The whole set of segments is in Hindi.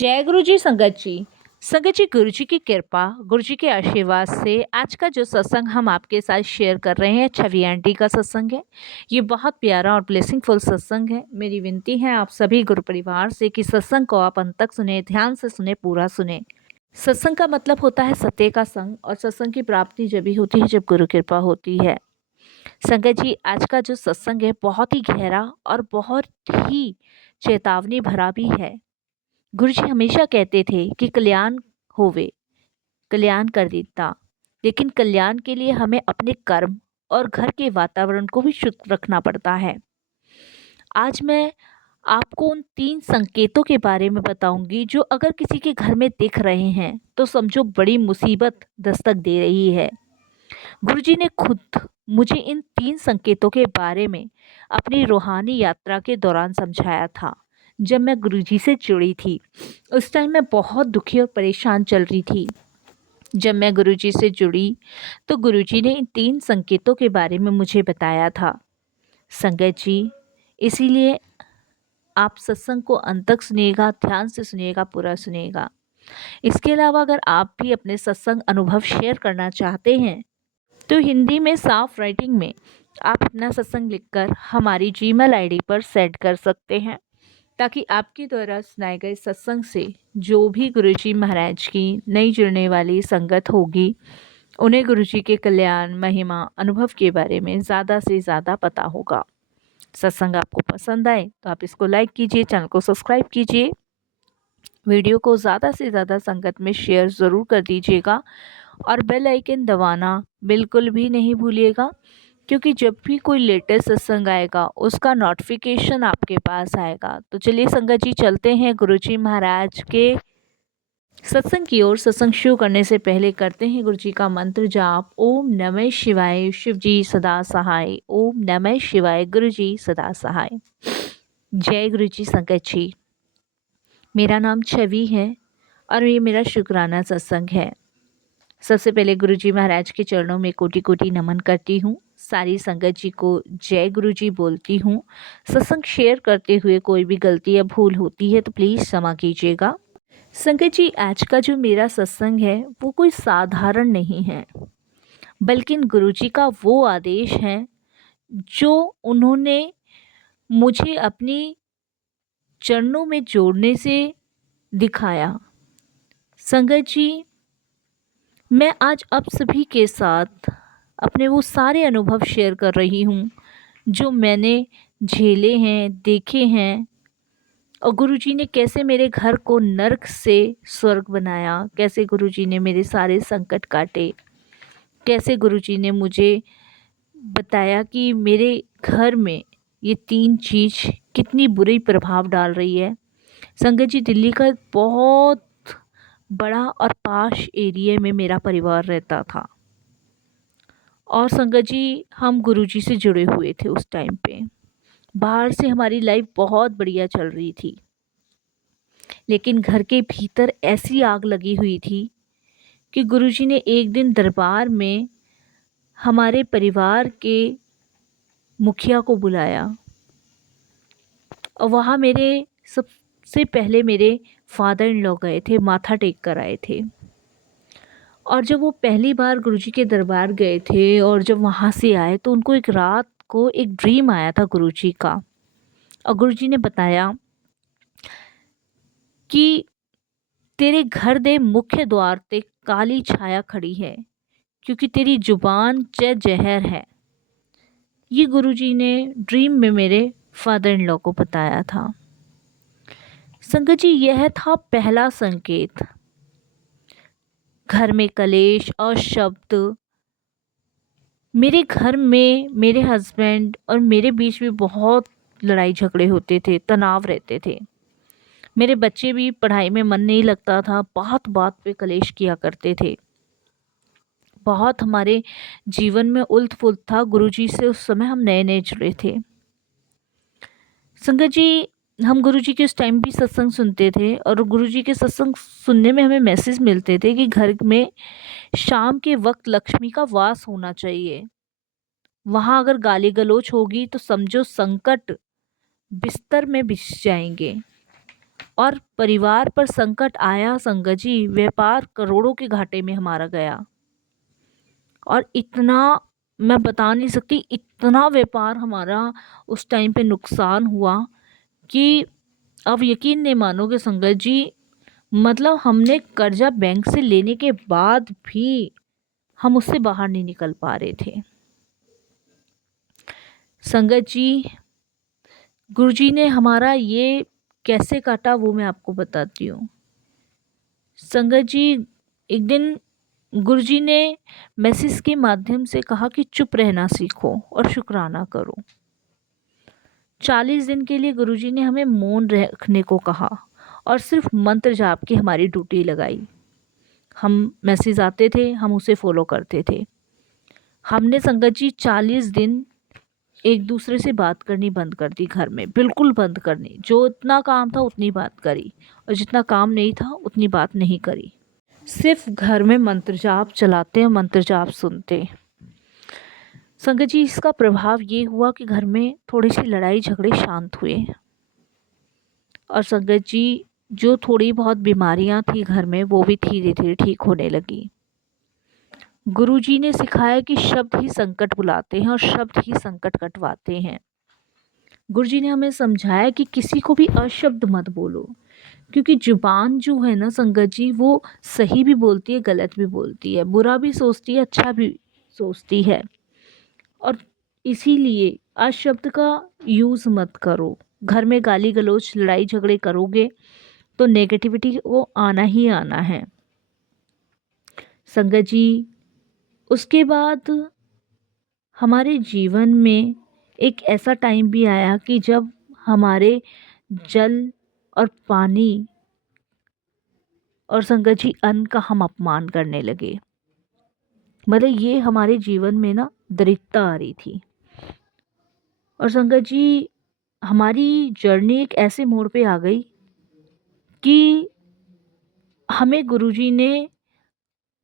जय गुरु जी संगत जी। संगत जी, गुरु जी की कृपा, गुरु जी के आशीर्वाद से आज का जो सत्संग हम आपके साथ शेयर कर रहे हैं, छवि आंटी का सत्संग है। ये बहुत प्यारा और ब्लेसिंगफुल सत्संग है। मेरी विनती है आप सभी गुरु परिवार से कि सत्संग को आप अंत तक सुने, ध्यान से सुने, पूरा सुने। सत्संग का मतलब होता है सत्य का संग, और सत्संग की प्राप्ति जब भी होती है जब गुरु कृपा होती है। संगत जी, आज का जो सत्संग है बहुत ही गहरा और बहुत ही चेतावनी भरा भी है। गुरुजी हमेशा कहते थे कि कल्याण होवे, कल्याण कर देता, लेकिन कल्याण के लिए हमें अपने कर्म और घर के वातावरण को भी शुद्ध रखना पड़ता है। आज मैं आपको उन 3 संकेतों के बारे में बताऊंगी जो अगर किसी के घर में दिख रहे हैं तो समझो बड़ी मुसीबत दस्तक दे रही है। गुरुजी ने खुद मुझे इन 3 संकेतों के बारे में अपनी रूहानी यात्रा के दौरान समझाया था। जब मैं गुरुजी से जुड़ी थी उस टाइम मैं बहुत दुखी और परेशान चल रही थी। जब मैं गुरुजी से जुड़ी तो गुरुजी ने इन 3 संकेतों के बारे में मुझे बताया था। संगत जी, इसीलिए आप सत्संग को अंत तक सुनिएगा, ध्यान से सुनिएगा, पूरा सुनिएगा। इसके अलावा अगर आप भी अपने सत्संग अनुभव शेयर करना चाहते हैं तो हिंदी में साफ राइटिंग में आप अपना सत्संग लिखकर हमारी जीमेल आईडी पर सेंड कर सकते हैं, ताकि आपके द्वारा सुनाए गए सत्संग से जो भी गुरुजी महाराज की नई जुड़ने वाली संगत होगी उन्हें गुरुजी के कल्याण, महिमा, अनुभव के बारे में ज़्यादा से ज़्यादा पता होगा। सत्संग आपको पसंद आए तो आप इसको लाइक कीजिए, चैनल को सब्सक्राइब कीजिए, वीडियो को ज़्यादा से ज़्यादा संगत में शेयर ज़रूर कर दीजिएगा और बेल आइकन दबाना बिल्कुल भी नहीं भूलिएगा, क्योंकि जब भी कोई लेटेस्ट सत्संग आएगा उसका नोटिफिकेशन आपके पास आएगा। तो चलिए संगत जी, चलते हैं गुरुजी महाराज के सत्संग की ओर। सत्संग शुरू करने से पहले करते हैं गुरुजी का मंत्र जाप। ओम नमः शिवाय, शिव जी सदा सहाय। ओम नमः शिवाय, गुरुजी सदा सहाय। जय गुरुजी संगत जी। मेरा नाम छवि है और ये मेरा शुक्राना सत्संग है। सबसे पहले गुरुजी महाराज के चरणों में कोटि कोटि नमन करती हूँ। सारी संगत जी को जय गुरुजी बोलती हूँ। सत्संग शेयर करते हुए कोई भी गलती या भूल होती है तो प्लीज़ क्षमा कीजिएगा। संगत जी, आज का जो मेरा सत्संग है वो कोई साधारण नहीं है, बल्कि गुरुजी का वो आदेश है जो उन्होंने मुझे अपनी चरणों में जोड़ने से दिखाया। संगत जी, मैं आज आप सभी के साथ अपने वो सारे अनुभव शेयर कर रही हूँ जो मैंने झेले हैं, देखे हैं, और गुरुजी ने कैसे मेरे घर को नर्क से स्वर्ग बनाया, कैसे गुरुजी ने मेरे सारे संकट काटे, कैसे गुरुजी ने मुझे बताया कि मेरे घर में ये 3 चीज़ कितनी बुरी प्रभाव डाल रही है। संगत जी, दिल्ली का बहुत बड़ा और पाश एरिया में मेरा परिवार रहता था, और संगत जी हम गुरुजी से जुड़े हुए थे। उस टाइम पे बाहर से हमारी लाइफ बहुत बढ़िया चल रही थी, लेकिन घर के भीतर ऐसी आग लगी हुई थी कि गुरुजी ने एक दिन दरबार में हमारे परिवार के मुखिया को बुलाया, और वहाँ मेरे सबसे पहले मेरे फादर इन लॉ गए थे, माथा टेक कर आए थे। और जब वो पहली बार गुरुजी के दरबार गए थे और जब वहाँ से आए तो उनको एक रात को एक ड्रीम आया था गुरुजी का, और गुरुजी ने बताया कि तेरे घर दे मुख्य द्वार ते काली छाया खड़ी है, क्योंकि तेरी जुबान जहर है। ये गुरुजी ने ड्रीम में मेरे फादर इन लॉ को बताया था। संगत जी, यह था पहला संकेत। घर में कलेश और शब्द, मेरे घर में मेरे हस्बैंड और मेरे बीच में बहुत लड़ाई झगड़े होते थे, तनाव रहते थे। मेरे बच्चे भी पढ़ाई में मन नहीं लगता था, बात बात पे कलेश किया करते थे। बहुत हमारे जीवन में उलट पुलट था। गुरुजी से उस समय हम नए नए जुड़े थे। संगत जी, हम गुरुजी के उस टाइम भी सत्संग सुनते थे, और गुरुजी के सत्संग सुनने में हमें मैसेज मिलते थे कि घर में शाम के वक्त लक्ष्मी का वास होना चाहिए। वहाँ अगर गाली गलौज होगी तो समझो संकट बिस्तर में बिछ जाएंगे। और परिवार पर संकट आया संगत जी, व्यापार करोड़ों के घाटे में हमारा गया। और इतना मैं बता नहीं सकती, इतना व्यापार हमारा उस टाइम पे नुकसान हुआ कि अब यकीन नहीं मानोगे संगत जी, मतलब हमने कर्जा बैंक से लेने के बाद भी हम उससे बाहर नहीं निकल पा रहे थे संगत जी। गुरुजी ने हमारा ये कैसे काटा वो मैं आपको बताती हूँ संगत जी। एक दिन गुरुजी ने मैसेज के माध्यम से कहा कि चुप रहना सीखो और शुक्राना करो। 40 दिन के लिए गुरुजी ने हमें मौन रखने को कहा और सिर्फ मंत्र जाप की हमारी ड्यूटी लगाई। हम मैसेज आते थे, हम उसे फॉलो करते थे। हमने संगत जी 40 दिन एक दूसरे से बात करनी बंद कर दी, घर में बिल्कुल बंद करनी। जो इतना काम था उतनी बात करी और जितना काम नहीं था उतनी बात नहीं करी। सिर्फ घर में मंत्र जाप चलाते और मंत्र जाप सुनते। संगत जी इसका प्रभाव ये हुआ कि घर में थोड़ी सी लड़ाई झगड़े शांत हुए। और संगत जी जो थोड़ी बहुत बीमारियां थी घर में वो भी धीरे धीरे ठीक होने लगी। गुरुजी ने सिखाया कि शब्द ही संकट बुलाते हैं और शब्द ही संकट कटवाते हैं। गुरुजी ने हमें समझाया कि किसी को भी अशब्द मत बोलो, क्योंकि जुबान जो है ना संगत जी, वो सही भी बोलती है, गलत भी बोलती है, बुरा भी सोचती है, अच्छा भी सोचती है। और इसीलिए अशब्द का यूज़ मत करो। घर में गाली गलौज लड़ाई झगड़े करोगे तो नेगेटिविटी वो आना ही आना है संगत जी। उसके बाद हमारे जीवन में एक ऐसा टाइम भी आया कि जब हमारे जल और पानी और संगत जी अन्न का हम अपमान करने लगे। मतलब ये हमारे जीवन में ना दरिद्रता आ रही थी। और संगत जी हमारी जर्नी एक ऐसे मोड़ पे आ गई कि हमें गुरुजी ने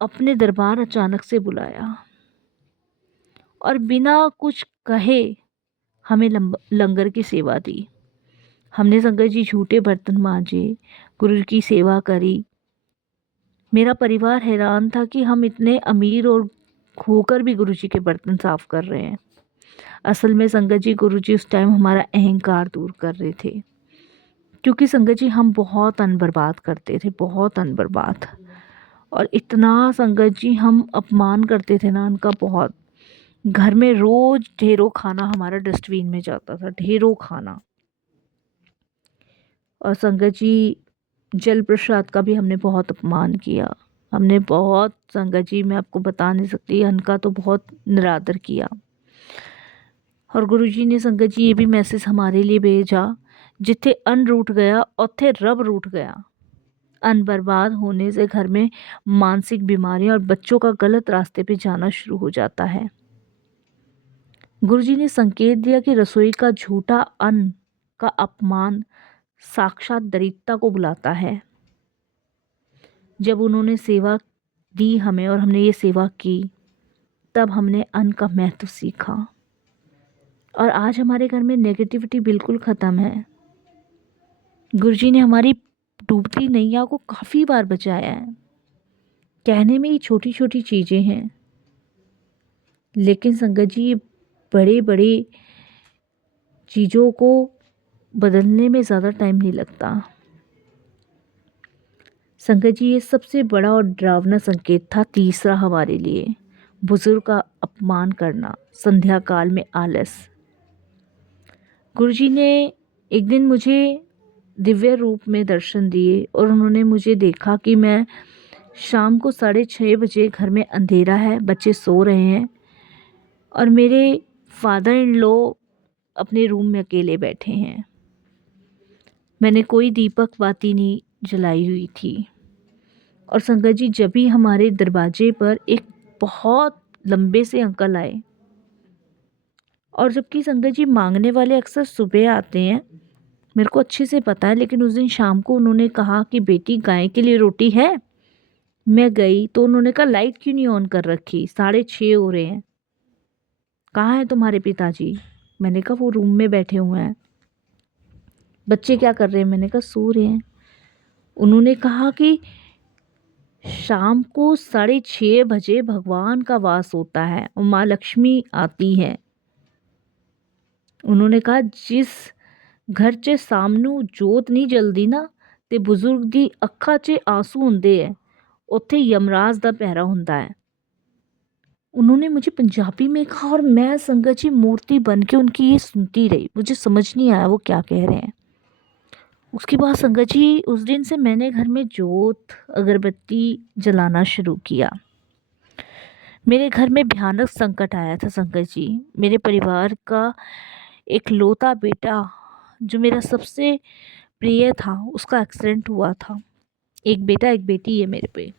अपने दरबार अचानक से बुलाया और बिना कुछ कहे हमें लंगर की सेवा दी। हमने संगत जी झूठे बर्तन मांजे, गुरु की सेवा करी। मेरा परिवार हैरान था कि हम इतने अमीर और होकर भी गुरुजी के बर्तन साफ कर रहे हैं। असल में संगत जी गुरुजी उस टाइम हमारा अहंकार दूर कर रहे थे, क्योंकि संगत जी हम बहुत अन्न बर्बाद करते थे, बहुत अन्न बर्बाद। और इतना संगत जी हम अपमान करते थे ना उनका, बहुत। घर में रोज ढेरों खाना हमारा डस्टबिन में जाता था, ढेरों खाना। और संगत जी जल प्रसाद का भी हमने बहुत अपमान किया। हमने बहुत संगत जी मैं आपको बता नहीं सकती, अन्न का तो बहुत निरादर किया। और गुरुजी ने संगत जी ये भी मैसेज हमारे लिए भेजा, जिथे अन्न रूठ गया उथे रब रूठ गया। अन्न बर्बाद होने से घर में मानसिक बीमारियां और बच्चों का गलत रास्ते पे जाना शुरू हो जाता है। गुरुजी ने संकेत दिया कि रसोई का झूठा अन्न का अपमान साक्षात दरिद्रता को बुलाता है। जब उन्होंने सेवा दी हमें और हमने ये सेवा की, तब हमने अन्न का महत्व सीखा। और आज हमारे घर में नेगेटिविटी बिल्कुल ख़त्म है। गुरुजी ने हमारी डूबती नैया को काफ़ी बार बचाया है। कहने में ये छोटी छोटी चीज़ें हैं, लेकिन संगत जी ये बड़े बड़े चीज़ों को बदलने में ज़्यादा टाइम नहीं लगता। संगत जी ये सबसे बड़ा और डरावना संकेत था तीसरा हमारे लिए, बुजुर्ग का अपमान करना, संध्या काल में आलस। गुरुजी ने एक दिन मुझे दिव्य रूप में दर्शन दिए और उन्होंने मुझे देखा कि मैं शाम को 6:30 बजे, घर में अंधेरा है, बच्चे सो रहे हैं और मेरे फादर इन लॉ अपने रूम में अकेले बैठे हैं। मैंने कोई दीपक बाती नहीं जलाई हुई थी। और संगत जी जब भी हमारे दरवाजे पर एक बहुत लंबे से अंकल आए, और जबकि संगत जी मांगने वाले अक्सर सुबह आते हैं, मेरे को अच्छे से पता है, लेकिन उस दिन शाम को उन्होंने कहा कि बेटी गाय के लिए रोटी है। मैं गई तो उन्होंने कहा लाइट क्यों नहीं ऑन कर रखी, 6:30 हो रहे हैं, कहाँ है तुम्हारे पिताजी। मैंने कहा वो रूम में बैठे हुए हैं। बच्चे क्या कर रहे हैं? मैंने कहा सो रहे हैं। उन्होंने कहा कि शाम को 6:30 बजे भगवान का वास होता है और माँ लक्ष्मी आती है। उन्होंने कहा जिस घर च सामनू जोत नहीं जलदी ना ते बुजुर्ग दी अक्खां च आंसू हुंदे है, उत्थे यमराज दा पहरा हुंदा है। उन्होंने मुझे पंजाबी में कहा और मैं संगत जी मूर्ति बन के उनकी ये सुनती रही। मुझे समझ नहीं आया वो क्या कह रहे हैं। उसके बाद संगत जी उस दिन से मैंने घर में जोत अगरबत्ती जलाना शुरू किया। मेरे घर में भयानक संकट आया था संगत जी। मेरे परिवार का एक लौता बेटा जो मेरा सबसे प्रिय था उसका एक्सीडेंट हुआ था। एक बेटा एक बेटी है मेरे पे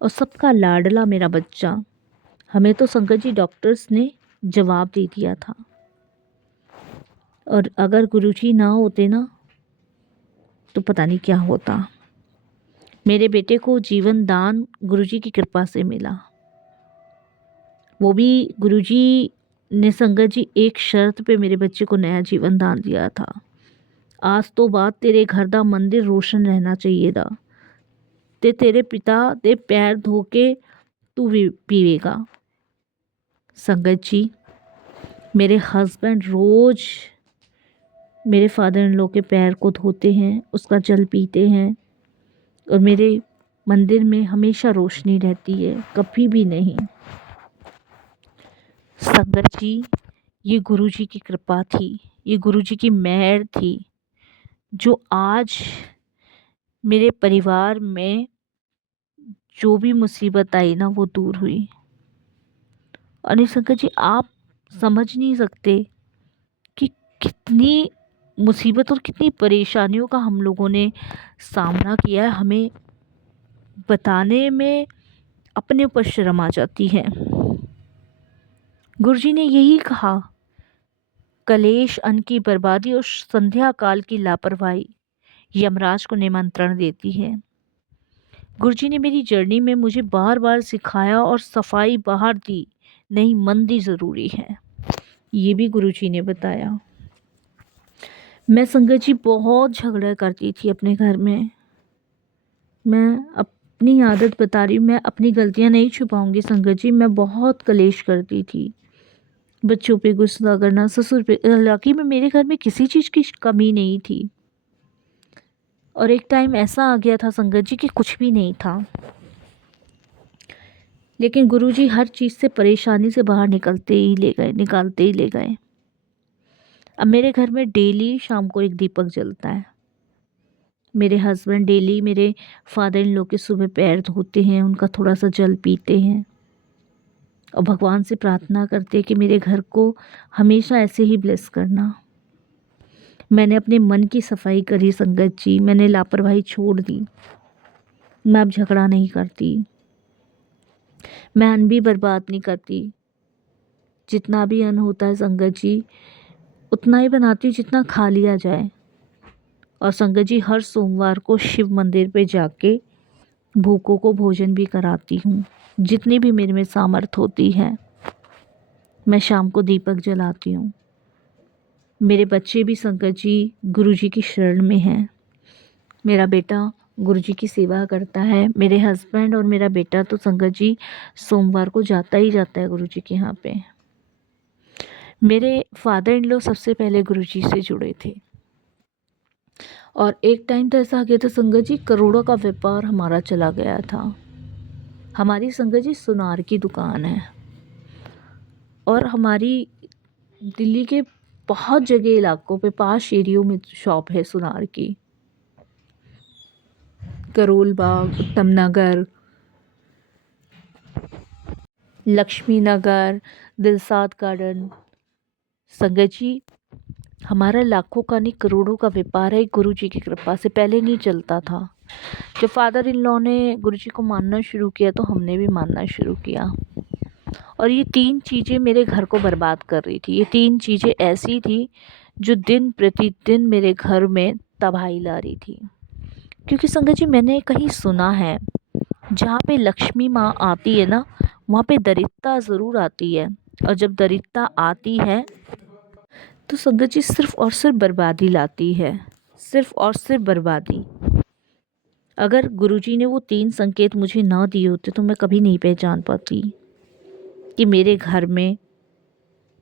और सबका लाडला मेरा बच्चा। हमें तो संगत जी डॉक्टर्स ने जवाब दे दिया था और अगर गुरुजी ना होते ना तो पता नहीं क्या होता। मेरे बेटे को जीवन दान गुरुजी की कृपा से मिला। वो भी गुरुजी ने संगत जी एक शर्त पे मेरे बच्चे को नया जीवन दान दिया था। आज तो बाद तेरे घर दा मंदिर रोशन रहना चाहिए दा ते तेरे पिता दे पैर धो के तू भी पीवेगा। संगत जी मेरे हस्बैंड रोज़ मेरे फादर इन लॉ के पैर को धोते हैं, उसका जल पीते हैं और मेरे मंदिर में हमेशा रोशनी रहती है, कभी भी नहीं। संगत जी ये गुरुजी की कृपा थी, ये गुरुजी की मेहर थी जो आज मेरे परिवार में जो भी मुसीबत आई ना वो दूर हुई। और संगत जी आप समझ नहीं सकते कि कितनी मुसीबत और कितनी परेशानियों का हम लोगों ने सामना किया है। हमें बताने में अपने ऊपर शर्म आ जाती है। गुरुजी ने यही कहा, कलेश, अन्न की बर्बादी और संध्या काल की लापरवाही यमराज को निमंत्रण देती है। गुरुजी ने मेरी जर्नी में मुझे बार बार सिखाया और सफाई बाहर दी, नहीं मंदी ज़रूरी है, ये भी गुरुजी ने बताया। मैं संगत जी बहुत झगड़ा करती थी अपने घर में। मैं अपनी आदत बता रही हूँ, मैं अपनी गलतियाँ नहीं छुपाऊंगी संगत जी। मैं बहुत कलेश करती थी, बच्चों पे गुस्सा करना, ससुर पे। हालांकि में मेरे घर में किसी चीज़ की कमी नहीं थी और एक टाइम ऐसा आ गया था संगत जी कि कुछ भी नहीं था। लेकिन गुरुजी हर चीज़ से परेशानी से बाहर निकालते ही ले गए। अब मेरे घर में डेली शाम को एक दीपक जलता है। मेरे हस्बैंड डेली मेरे फादर इन लॉ के सुबह पैर धोते हैं, उनका थोड़ा सा जल पीते हैं और भगवान से प्रार्थना करते हैं कि मेरे घर को हमेशा ऐसे ही ब्लेस करना। मैंने अपने मन की सफाई करी संगत जी, मैंने लापरवाही छोड़ दी। मैं अब झगड़ा नहीं करती, मैं अन्न भी बर्बाद नहीं करती। जितना भी अन्न होता है संगत जी उतना ही बनाती हूँ जितना खा लिया जाए। और संगत जी हर सोमवार को शिव मंदिर पे जाके भूखों को भोजन भी कराती हूँ, जितनी भी मेरे में सामर्थ होती है। मैं शाम को दीपक जलाती हूँ। मेरे बच्चे भी संगत जी गुरुजी की शरण में हैं। मेरा बेटा गुरुजी की सेवा करता है। मेरे हस्बैंड और मेरा बेटा तो संगत जी सोमवार को जाता ही जाता है गुरुजी के यहाँ पे। मेरे फादर इन लॉ सबसे पहले गुरुजी से जुड़े थे और एक टाइम तो ऐसा आ गया था संगत जी, करोड़ों का व्यापार हमारा चला गया था। हमारी संगत जी सुनार की दुकान है और हमारी दिल्ली के बहुत जगह इलाकों पे 5 एरियो में शॉप है सुनार की। करोल बाग, उत्तम नगर, लक्ष्मी नगर, दिलसाद गार्डन। संगत जी हमारा लाखों का नहीं करोड़ों का व्यापार है गुरु जी की कृपा से। पहले नहीं चलता था। जब फादर इन लॉ ने गुरु जी को मानना शुरू किया तो हमने भी मानना शुरू किया और ये 3 चीज़ें मेरे घर को बर्बाद कर रही थी। ये 3 चीज़ें ऐसी थी जो दिन प्रतिदिन मेरे घर में तबाही ला रही थी। क्योंकि संगत जी मैंने कहीं सुना है जहाँ पे लक्ष्मी माँ आती है ना वहाँ पे दरिद्रता ज़रूर आती है और जब दरिद्रता आती है तो संगत जी सिर्फ और सिर्फ बर्बादी लाती है, सिर्फ और सिर्फ बर्बादी। अगर गुरुजी ने वो 3 संकेत मुझे ना दिए होते तो मैं कभी नहीं पहचान पाती कि मेरे घर में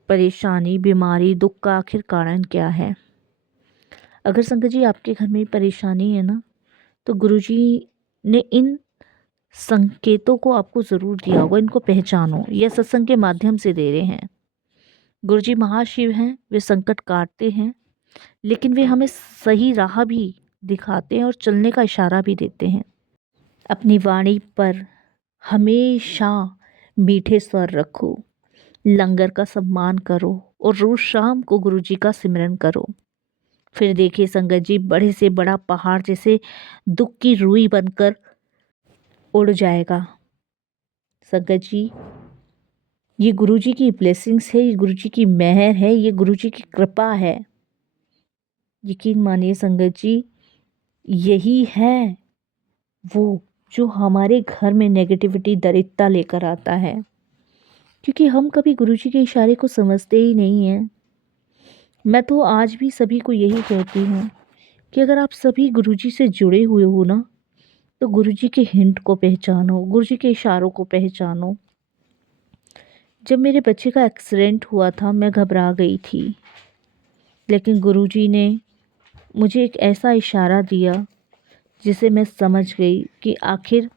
परेशानी, बीमारी, दुख का आखिर कारण क्या है। अगर संगत जी आपके घर में परेशानी है ना, तो गुरुजी ने इन संकेतों को आपको ज़रूर दिया होगा, इनको पहचानो। यह सत्संग के माध्यम से दे रहे हैं। गुरुजी महाशिव हैं, वे संकट काटते हैं, लेकिन वे हमें सही राह भी दिखाते हैं और चलने का इशारा भी देते हैं। अपनी वाणी पर हमेशा मीठे स्वर रखो, लंगर का सम्मान करो और रोज़ शाम को गुरुजी का सिमरन करो। फिर देखिए संगत जी, बड़े से बड़ा पहाड़ जैसे दुख की रुई बनकर उड़ जाएगा। संगत जी, ये गुरुजी की ब्लेसिंग्स है, ये गुरुजी की मेहर है, ये गुरुजी की कृपा है। यकीन मानिए संगत जी, यही है वो जो हमारे घर में नेगेटिविटी, दरिद्रता लेकर आता है, क्योंकि हम कभी गुरुजी के इशारे को समझते ही नहीं हैं। मैं तो आज भी सभी को यही कहती हूँ कि अगर आप सभी गुरुजी से जुड़े हुए हो ना, तो गुरुजी के हिंट को पहचानो, गुरुजी के इशारों को पहचानो। जब मेरे बच्चे का एक्सीडेंट हुआ था, मैं घबरा गई थी, लेकिन गुरुजी ने मुझे एक ऐसा इशारा दिया जिसे मैं समझ गई कि आखिर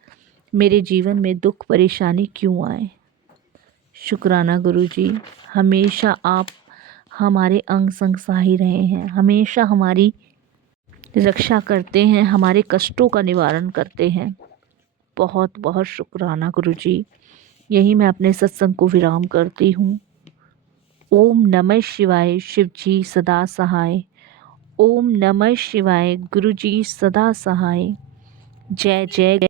मेरे जीवन में दुख परेशानी क्यों आए। शुक्राना गुरुजी, हमेशा आप हमारे अंग संग सहाय रहे हैं, हमेशा हमारी रक्षा करते हैं, हमारे कष्टों का निवारण करते हैं। बहुत बहुत शुक्राना गुरुजी। यही मैं अपने सत्संग को विराम करती हूँ। ओम नमः शिवाय, शिव जी सदा सहाय। ओम नमः शिवाय, गुरुजी सदा सहाय। जय जय।